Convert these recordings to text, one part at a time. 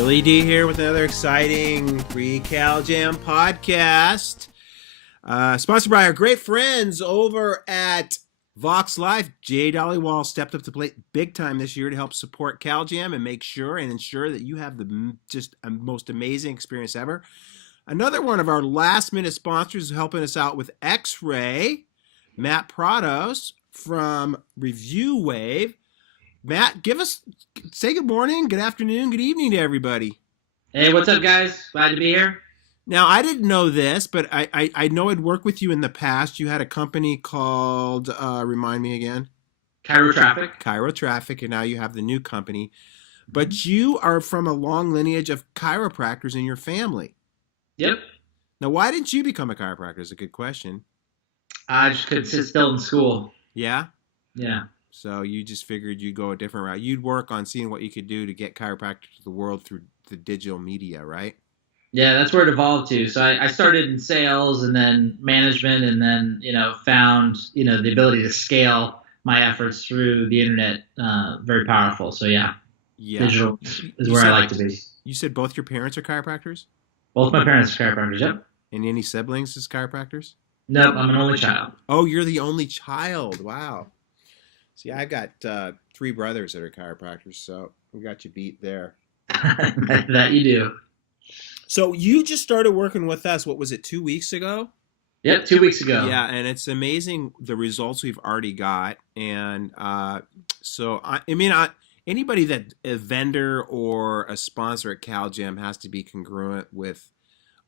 Billy D here with another exciting Pre-Cal Jam podcast. Sponsored by our great friends over at Vox Life. Jay Dollywall stepped up to play big time this year to help support Cal Jam and make sure and ensure that you have the just most amazing experience ever. Another one of our last minute sponsors helping us out with X-Ray, Matt Prados from Review Wave. Matt, say good morning, good afternoon, good evening to everybody. Hey, what's up, guys? Glad to be here. Now, I didn't know this, but I know I'd worked with you in the past. You had a company called, remind me again? Cairo Traffic, and now you have the new company. But you are from a long lineage of chiropractors in your family. Yep. Now, why didn't you become a chiropractor is a good question. I just couldn't sit still in school. Yeah? Yeah. So you just figured you'd go a different route. You'd work on seeing what you could do to get chiropractic to the world through the digital media, right? Yeah, that's where it evolved to. So I started in sales and then management and then, found, the ability to scale my efforts through the internet very powerful. So, yeah. Digital is where I like to be. You said both your parents are chiropractors? Both my parents are chiropractors, yep. And any siblings as chiropractors? Nope, I'm an only child. Oh, you're the only child. Wow. See, I got 3 brothers that are chiropractors, so we got you beat there. That you do. So you just started working with us, what was it, 2 weeks ago? Yep, 2 weeks ago. Yeah, and it's amazing the results we've already got. And anybody that a vendor or a sponsor at Cal Jam has to be congruent with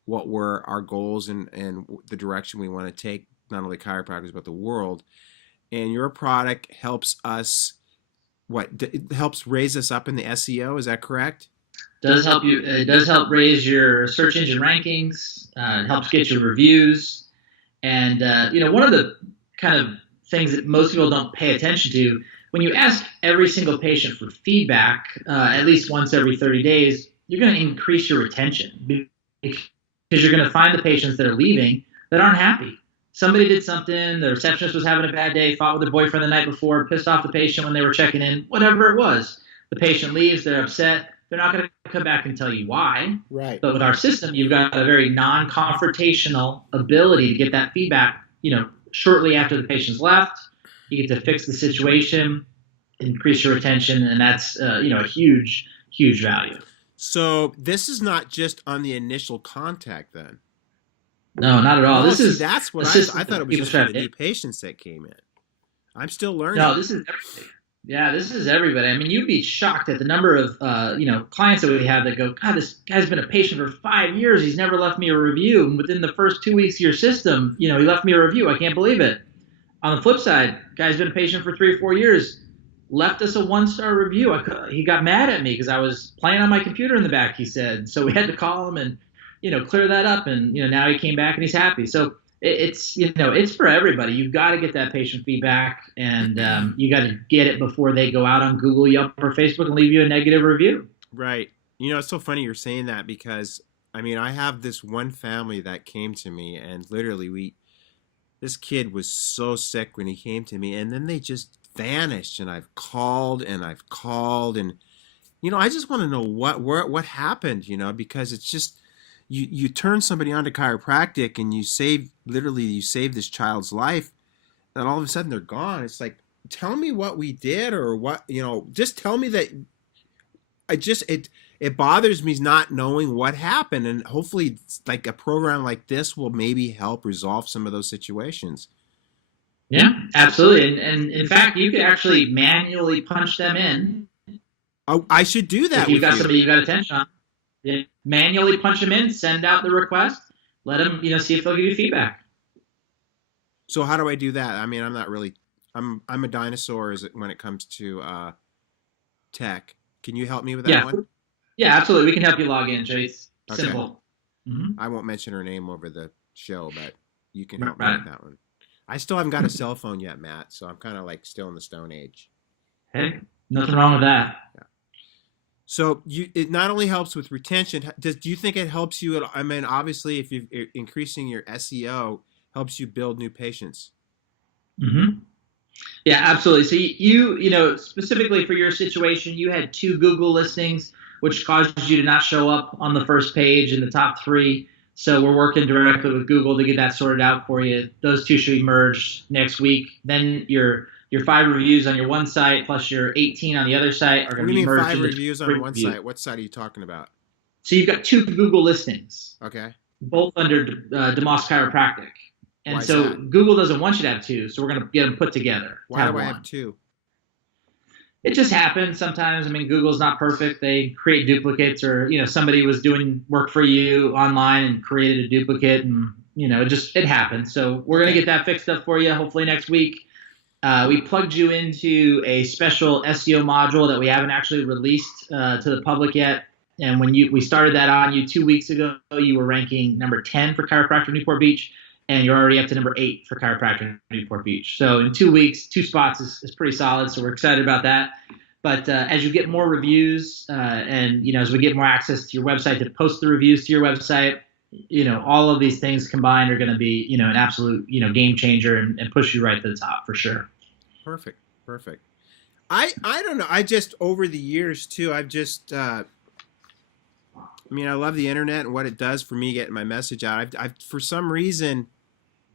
what were our goals and the direction we want to take, not only chiropractors, but the world. And your product helps us, it helps raise us up in the SEO, is that correct? It does help raise your search engine rankings. It helps get your reviews. And, one of the kind of things that most people don't pay attention to, when you ask every single patient for feedback, at least once every 30 days, you're going to increase your retention because you're going to find the patients that are leaving that aren't happy. Somebody did something, the receptionist was having a bad day, fought with her boyfriend the night before, pissed off the patient when they were checking in, whatever it was. The patient leaves, they're upset. They're not going to come back and tell you why. Right. But with our system, you've got a very non-confrontational ability to get that feedback, shortly after the patient's left. You get to fix the situation, increase your retention, and that's, a huge, huge value. So this is not just on the initial contact then? No, not at all. That's what I thought it was just for the new patients that came in. I'm still learning. No, this is everything. Yeah, this is everybody. I mean, you'd be shocked at the number of clients that we have that go, God, this guy's been a patient for 5 years. He's never left me a review. And within the first 2 weeks of your system, he left me a review. I can't believe it. On the flip side, guy's been a patient for 3 or 4 years, left us a 1-star review. He got mad at me because I was playing on my computer in the back, he said. So we had to call him and clear that up, and now he came back and he's happy. So it's it's for everybody. You've got to get that patient feedback, and you got to get it before they go out on Google, Yelp, or Facebook and leave you a negative review. Right. It's so funny you're saying that because I have this one family that came to me, and literally this kid was so sick when he came to me, and then they just vanished, and I've called, and I just want to know what happened, because it's just. You turn somebody on to chiropractic and you save this child's life, and all of a sudden they're gone. It's like, tell me what we did, or what, just tell me that. It bothers me not knowing what happened, and hopefully like a program like this will maybe help resolve some of those situations. Yeah, absolutely. And in fact, you could actually manually punch them in. Oh, I should do that. If you've got somebody you've got attention on. Yeah, manually punch them in, send out the request, let them, see if they'll give you feedback. So how do I do that? I'm not really, I'm a dinosaur when it comes to tech. Can you help me with that one? Yeah, absolutely. We can help you log in, Jay. It's simple. Mm-hmm. I won't mention her name over the show, but you can help me with that one. I still haven't got a cell phone yet, Matt, so I'm kind of like still in the Stone Age. Hey, nothing wrong with that. Yeah. So it not only helps with retention. Do you think it helps you? Obviously, if you're increasing your SEO, helps you build new patients. Mm-hmm. Yeah, absolutely. So you specifically for your situation, you had 2 Google listings. which causes you to not show up on the first page in the top 3. So we're working directly with Google to get that sorted out for you. Those 2 should be merged next week. Then your 5 reviews on your one site plus your 18 on the other site are going to be merged. What do you mean 5 reviews on one site? What site are you talking about? So you've got 2 Google listings. Okay. Both under DeMoss Chiropractic. And Why so that? Google doesn't want you to have 2, so we're going to get them put together. Why do I have 2? It just happens sometimes. I mean, Google's not perfect. They create duplicates, or somebody was doing work for you online and created a duplicate, and it happens. So we're gonna get that fixed up for you hopefully next week. We plugged you into a special SEO module that we haven't actually released to the public yet. And when we started that on you 2 weeks ago, you were ranking number 10 for chiropractor Newport Beach, and you're already up to number 8 for chiropractor Newport Beach. So in 2 weeks, 2 spots is pretty solid. So we're excited about that. But as you get more reviews and, as we get more access to your website to post the reviews to your website, all of these things combined are going to be, an absolute, game changer and push you right to the top for sure. Perfect. I don't know. I just, over the years too, I've just, I love the internet and what it does for me getting my message out. I've for some reason,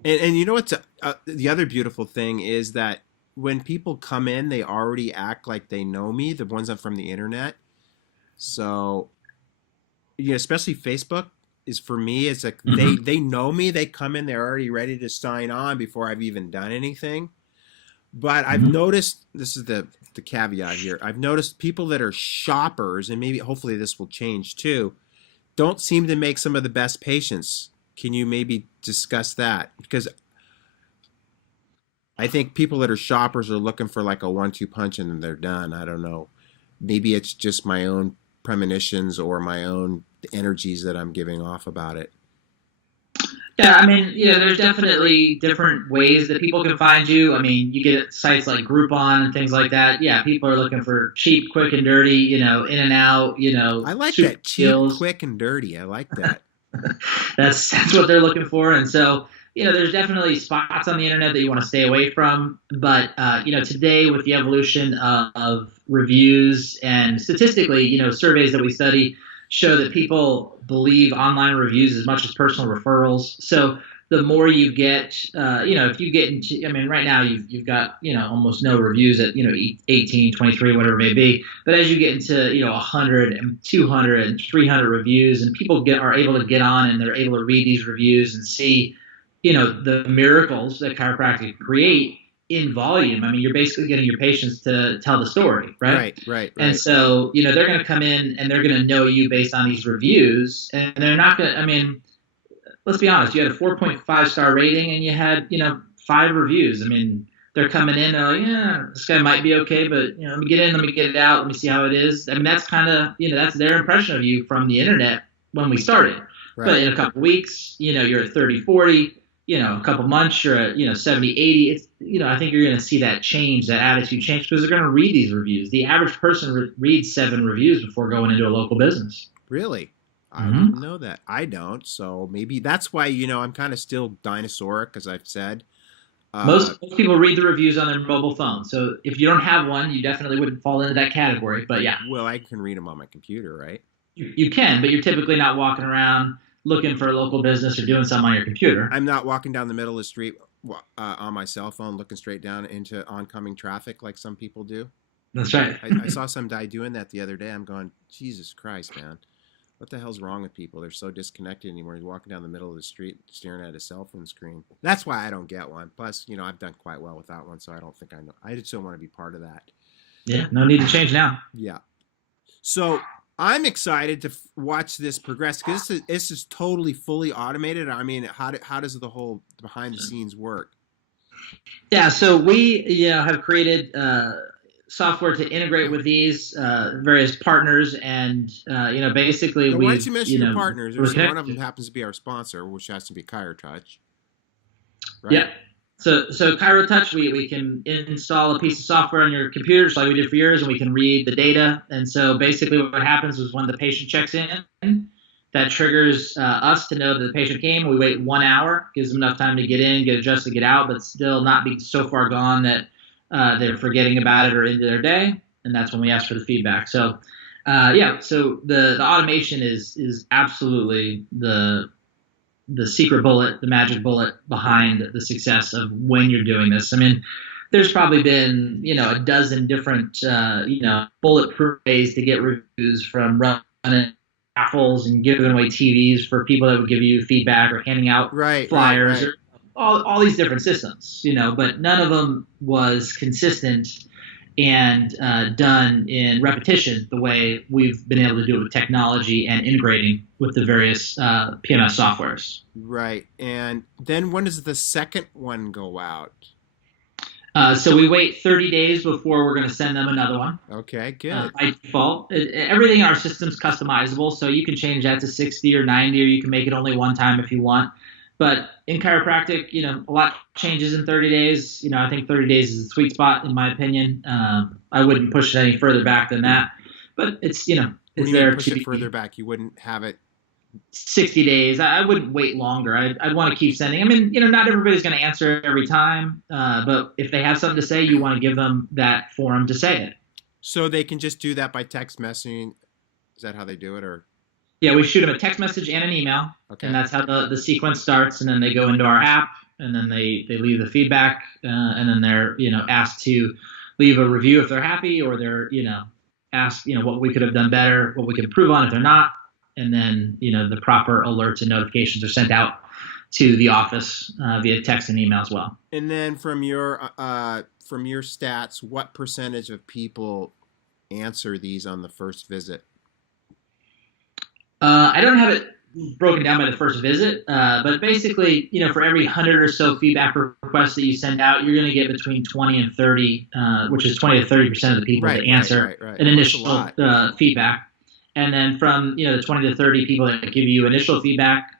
and you know what's the other beautiful thing is that when people come in, they already act like they know me, the ones I'm from the internet. So, especially Facebook is for me, it's like they know me, they come in, they're already ready to sign on before I've even done anything. But I've noticed, this is the caveat here, I've noticed people that are shoppers, and maybe hopefully this will change too, don't seem to make some of the best patients. Can you maybe discuss that? Because I think people that are shoppers are looking for like a 1-2 punch and then they're done. I don't know. Maybe it's just my own premonitions or my own energies that I'm giving off about it. Yeah, there's definitely different ways that people can find you. You get sites like Groupon and things like that. Yeah, people are looking for cheap, quick, and dirty, in and out, I like that, cheap, quick, and dirty. I like that. That's what they're looking for. And so, there's definitely spots on the internet that you want to stay away from. But, today with the evolution of reviews and statistically, surveys that we study show that people believe online reviews as much as personal referrals. So the more you get, if you get into, right now you've got, almost no reviews at, 18, 23, whatever it may be. But as you get into, 100 and 200 and 300 reviews, and people are able to get on and they're able to read these reviews and see, the miracles that chiropractic create in volume. You're basically getting your patients to tell the story, right? Right. And so, they're going to come in and they're going to know you based on these reviews, and they're not going to, let's be honest, you had a 4.5 star rating and you had, 5 reviews. They're coming in, this guy might be okay, but, let me get in, let me get it out, let me see how it is. That's kind of, that's their impression of you from the internet when we started. Right. But in a couple weeks, you're at 30, 40, a couple months, you're at, 70, 80. It's, I think you're going to see that change, that attitude change, because they're going to read these reviews. The average person reads 7 reviews before going into a local business. Really? I didn't know that. I don't. So maybe that's why, I'm kind of still dinosauric, as I've said. Most people read the reviews on their mobile phone. So if you don't have one, you definitely wouldn't fall into that category. But yeah. Well, I can read them on my computer, right? You can, but you're typically not walking around looking for a local business or doing something on your computer. I'm not walking down the middle of the street on my cell phone looking straight down into oncoming traffic like some people do. That's right. I saw some guy doing that the other day. I'm going, Jesus Christ, man. What the hell's wrong with people? They're so disconnected anymore. He's walking down the middle of the street staring at a cell phone screen. That's why I don't get one. Plus, I've done quite well without one, so I don't think I know. I just don't want to be part of that. Yeah, no need to change now. Yeah. So I'm excited to watch this progress because this is totally fully automated. How does the whole behind the scenes work? Yeah, so we have created software to integrate with these various partners, and basically why don't you mention your partners? One of them happens to be our sponsor, which has to be ChiroTouch. Right? Yeah. So ChiroTouch, we can install a piece of software on your computer, just like we did for yours, and we can read the data. And so basically what happens is when the patient checks in, that triggers us to know that the patient came. We wait 1 hour, gives them enough time to get in, get adjusted, get out, but still not be so far gone that they're forgetting about it or into their day. And that's when we ask for the feedback. So Yeah, so the automation is absolutely the secret bullet, the magic bullet behind the success of when you're doing this. I mean, there's probably been, a dozen different, bulletproof ways to get reviews, from running raffles and giving away TVs for people that would give you feedback, or handing out Right, right, flyers, right. or all these different systems, but none of them was consistent and done in repetition the way we've been able to do it with technology and integrating with the various PMS softwares. Right. And then when does the second one go out? So we wait 30 days before we're going to send them another one. Okay, good. By default, everything in our system's customizable, so you can change that to 60 or 90, or you can make it only one time if you want. But in chiropractic, a lot changes in 30 days. I think 30 days is the sweet spot, in my opinion. I wouldn't push it any further back than that. But it's, it's there push to it further back. You wouldn't have it 60 days. I wouldn't wait longer. I'd want to keep sending. I mean, not everybody's going to answer every time. But if they have something to say, you want to give them that forum to say it. So they can just do that by text messaging. Is that how they do it, or? Yeah, we shoot them a text message and an email, and that's how the sequence starts. And then they go into our app, and then they leave the feedback, and then they're asked to leave a review if they're happy, or they're asked what we could have done better, what we could improve on if they're not, and then the proper alerts and notifications are sent out to the office via text and email as well. And then from your stats, what percentage of people answer these on the first visit? I don't have it broken down by the first visit, but basically, for every 100 or so feedback requests that you send out, you're going to get between 20 and 30, which is 20 to 30% of the people that answer an initial feedback. And then from the 20 to 30 people that give you initial feedback,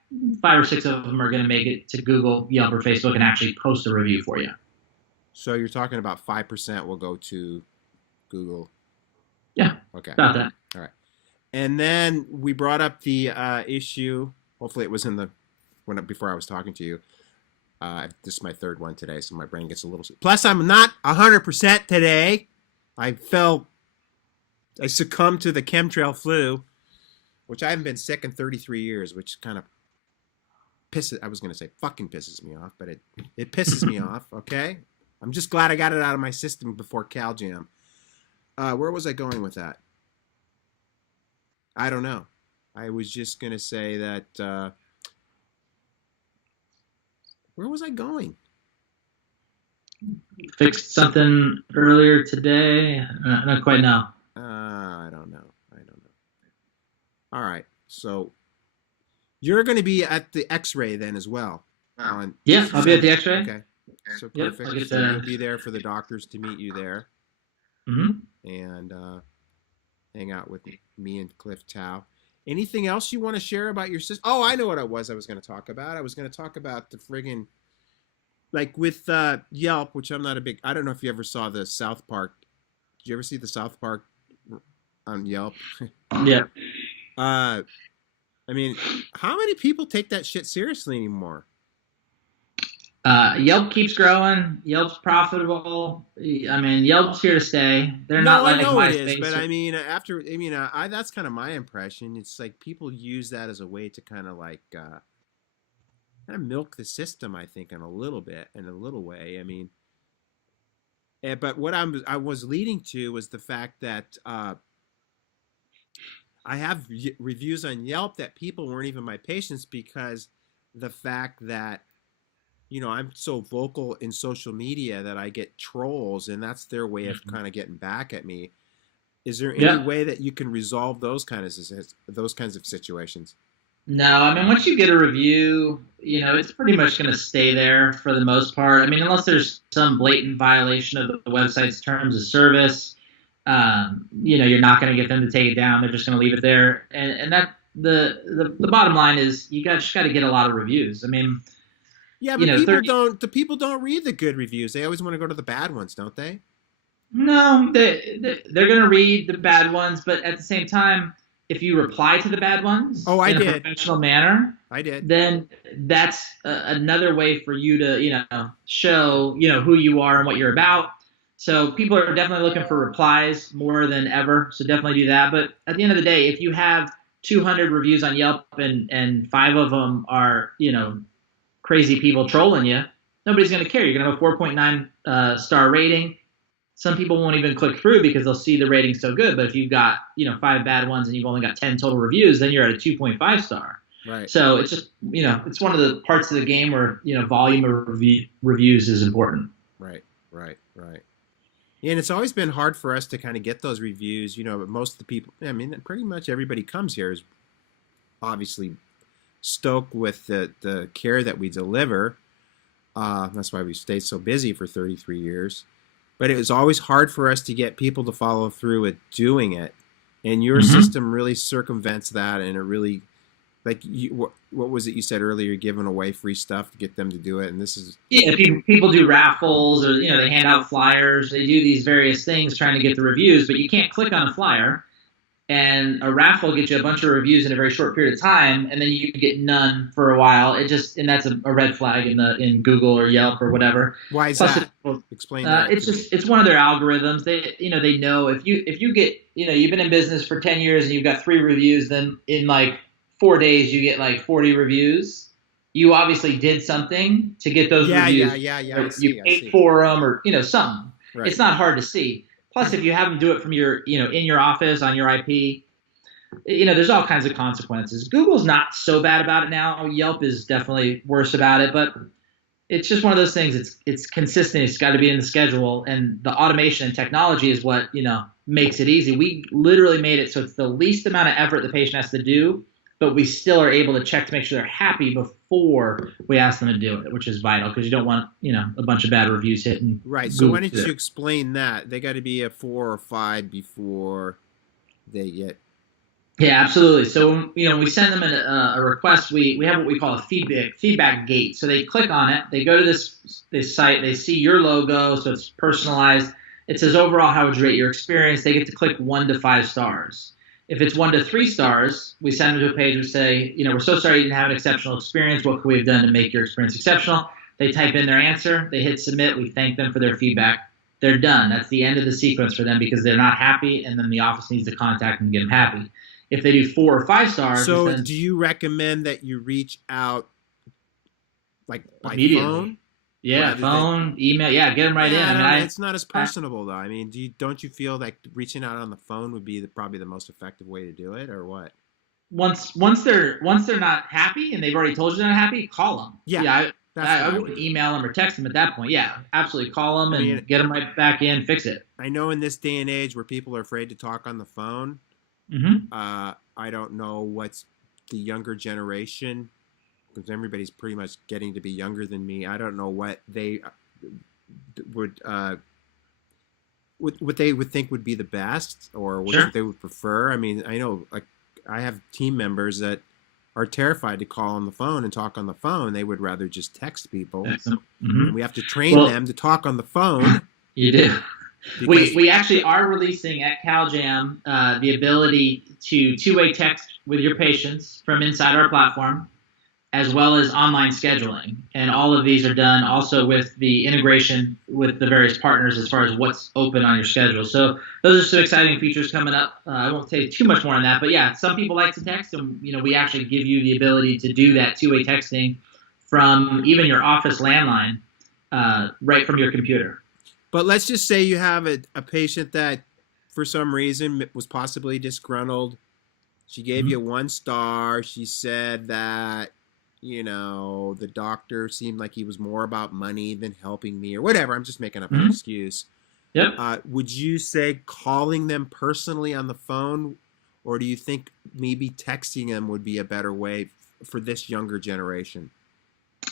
5 or 6 of them are going to make it to Google, Yelp, or Facebook and actually post a review for you. So you're talking about 5% will go to Google. Yeah. Okay. About that. All right. And then we brought up the issue. Hopefully, it was before I was talking to you. This is my third one today, so my brain gets a little. Plus, I'm not 100% today. I succumbed to the chemtrail flu, which I haven't been sick in 33 years, which kind of pisses. I was going to say fucking pisses me off, but it pisses me off. Okay, I'm just glad I got it out of my system before CalJam. Where was I going with that? I don't know. I was just going to say that, where was I going? Fixed something earlier today. Not quite now. I don't know. All right. So you're going to be at the X-ray then as well. I'll be at the X-ray. Okay. So perfect. Yep, so you'll be there for the doctors to meet you there. Mm-hmm. And hang out with me and Cliff Tao. Anything else you want to share about your system? Oh, I know what I was going to talk about. I was going to talk about the friggin', like with Yelp, which I'm not a big, I don't know if you ever saw the South Park. Did you ever see the South Park on Yelp? Yeah. I mean, how many people take that shit seriously anymore? Yelp keeps growing. Yelp's profitable. I mean, Yelp's here to stay. They're not like MySpace. It is, but I mean, that's kind of my impression. It's like people use that as a way to kind of like kind of milk the system. I think in a little way. I mean, but what I was leading to was the fact that I have reviews on Yelp that people weren't even my patients because the fact that I'm so vocal in social media that I get trolls, and that's their way of kind of getting back at me. Is there any way that you can resolve those kinds of situations? No, I mean, once you get a review, it's pretty much going to stay there for the most part. I mean, unless there's some blatant violation of the website's terms of service, you're not going to get them to take it down. They're just going to leave it there. And that the bottom line is you just got to get a lot of reviews. I mean. Yeah, but the people don't read the good reviews. They always want to go to the bad ones, don't they? No, they're going to read the bad ones, but at the same time, if you reply to the bad ones in a professional manner, I did. Then that's another way for you to, show, who you are and what you're about. So people are definitely looking for replies more than ever. So definitely do that. But at the end of the day, if you have 200 reviews on Yelp and five of them are, crazy people trolling you, nobody's going to care. You're going to have a 4.9 star rating. Some people won't even click through because they'll see the rating so good. But if you've got, five bad ones and you've only got 10 total reviews, then you're at a 2.5 star. Right. So it's just, it's one of the parts of the game where, volume of reviews is important. Right. Yeah, and it's always been hard for us to kind of get those reviews. But most of the people, I mean, pretty much everybody comes here is obviously stoked with the care that we deliver. That's why we stayed so busy for 33 years. But it was always hard for us to get people to follow through with doing it. And your system really circumvents that, and it really, like, what was it you said earlier? You're giving away free stuff to get them to do it, and this is people do raffles, or they hand out flyers. They do these various things trying to get the reviews, but you can't click on a flyer, and a raffle gets you a bunch of reviews in a very short period of time, and then you get none for a while. And that's a red flag in Google or Yelp or whatever. Why is that? Explain that. It's one of their algorithms. They know if you get you've been in business for 10 years and you've got 3 reviews, then in like 4 days you get like 40 reviews. You obviously did something to get those reviews. Yeah. You paid for them, or something. Right. It's not hard to see. Plus, if you have them do it from your in your office on your IP, there's all kinds of consequences. Google's not so bad about it now. Yelp is definitely worse about it, but it's just one of those things. It's consistent. It's got to be in the schedule, and the automation and technology is what makes it easy. We literally made it so it's the least amount of effort the patient has to do, but we still are able to check to make sure they're happy before we ask them to do it, which is vital because you don't want a bunch of bad reviews hitting. Right. So why don't you explain that? They got to be a 4 or 5 before they get. Yeah, absolutely. So when we send them a request, we have what we call a feedback gate. So they click on it, they go to this site, they see your logo, so it's personalized. It says overall, how would you rate your experience? They get to click 1 to 5 stars. If it's 1 to 3 stars, we send them to a page. We say, we're so sorry you didn't have an exceptional experience. What could we have done to make your experience exceptional? They type in their answer. They hit submit. We thank them for their feedback. They're done. That's the end of the sequence for them because they're not happy, and then the office needs to contact them to get them happy. If they do 4 or 5 stars, so do you recommend that you reach out like by phone? Yeah, phone, email. Yeah, get them right in. I mean, it's not as personable though. I mean, don't you feel like reaching out on the phone would be probably the most effective way to do it, or what? Once they're not happy and they've already told you they're not happy, call them. Yeah. I wouldn't email them or text them at that point. Yeah, absolutely. Call them and get them right back in, fix it. I know in this day and age where people are afraid to talk on the phone, I don't know what's the younger generation, because everybody's pretty much getting to be younger than me. I don't know what they would what they would think would be the best, or what they would prefer. I mean, I know like I have team members that are terrified to call on the phone and talk on the phone. They would rather just text people. And we have to train them to talk on the phone. You do. We actually are releasing at CalJam the ability to two-way text with your patients from inside our platform, as well as online scheduling. And all of these are done also with the integration with the various partners as far as what's open on your schedule. So those are some exciting features coming up. I won't say too much more on that, but yeah, some people like to text, and we actually give you the ability to do that two-way texting from even your office landline, right from your computer. But let's just say you have a patient that for some reason was possibly disgruntled. She gave you 1 star. She said that, the doctor seemed like he was more about money than helping me or whatever. I'm just making up an excuse. Yep. Would you say calling them personally on the phone, or do you think maybe texting them would be a better way for this younger generation?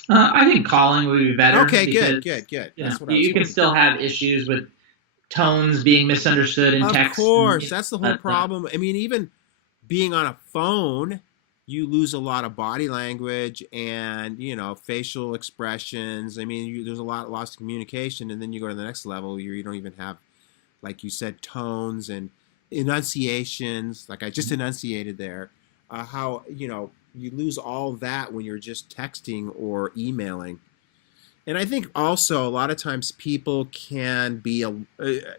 I think calling would be better. Okay, good. That's what you can still have issues with tones being misunderstood in text. Of course, that's the whole problem. I mean, even being on a phone, you lose a lot of body language and facial expressions. I mean, there's a lot lost of communication, and then you go to the next level. You don't even have, like you said, tones and enunciations. Like I just enunciated there. You lose all that when you're just texting or emailing. And I think also a lot of times people can be,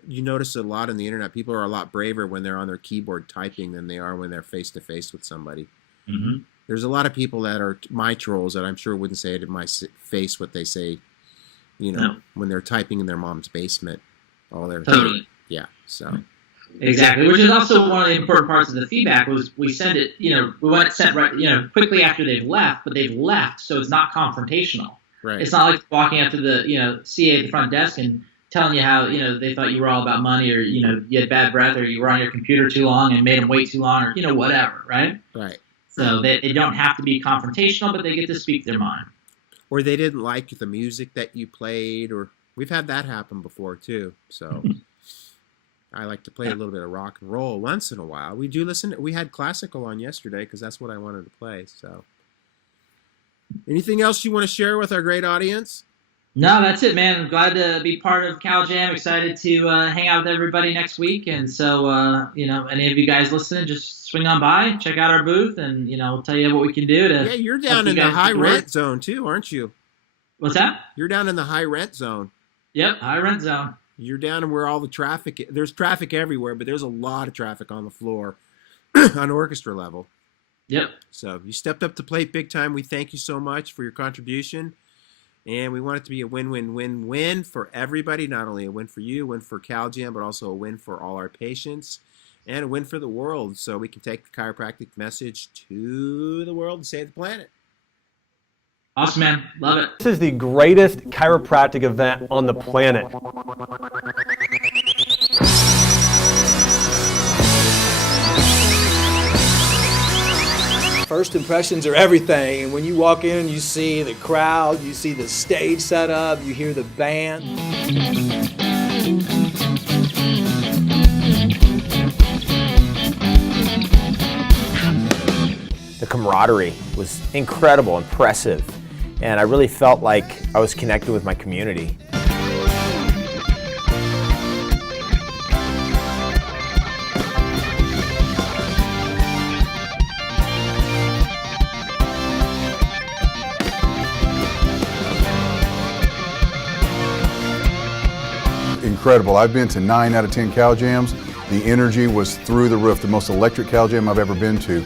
you notice a lot on the internet, people are a lot braver when they're on their keyboard typing than they are when they're face to face with somebody. Mm-hmm. There's a lot of people that are my trolls that I'm sure wouldn't say it in my face what they say, when they're typing in their mom's basement. Totally. Yeah. So. Exactly, which is also one of the important parts of the feedback was we send it, we want it sent right, quickly after they've left, but they've left, so it's not confrontational. Right. It's not like walking up to the, CA at the front desk and telling you how, they thought you were all about money or, you had bad breath or you were on your computer too long and made them wait too long or, whatever, right? Right. So they don't have to be confrontational, but they get to speak their mind. Or they didn't like the music that you played, or we've had that happen before too. So I like to play a little bit of rock and roll once in a while. We do listen. We had classical on yesterday because that's what I wanted to play. So anything else you want to share with our great audience? No, that's it, man. I'm glad to be part of Cal Jam. Excited to hang out with everybody next week. And so, any of you guys listening, just swing on by, check out our booth, and, we'll tell you what we can do to. Yeah, you're down in the high rent zone too, aren't you? What's that? You're down in the high rent zone. Yep, high rent zone. You're down in where all the traffic, there's traffic everywhere, but there's a lot of traffic on the floor on orchestra level. Yep. So you stepped up to plate big time. We thank you so much for your contribution. And we want it to be a win-win-win-win for everybody, not only a win for you, a win for Cal Jam, but also a win for all our patients and a win for the world, so we can take the chiropractic message to the world and save the planet. Awesome, man. Love it. This is the greatest chiropractic event on the planet. First impressions are everything, and when you walk in, you see the crowd, you see the stage set up, you hear the band. The camaraderie was incredible, impressive, and I really felt like I was connected with my community. Incredible. I've been to 9 out of 10 Cal Jams. The energy was through the roof, the most electric Cal Jam I've ever been to.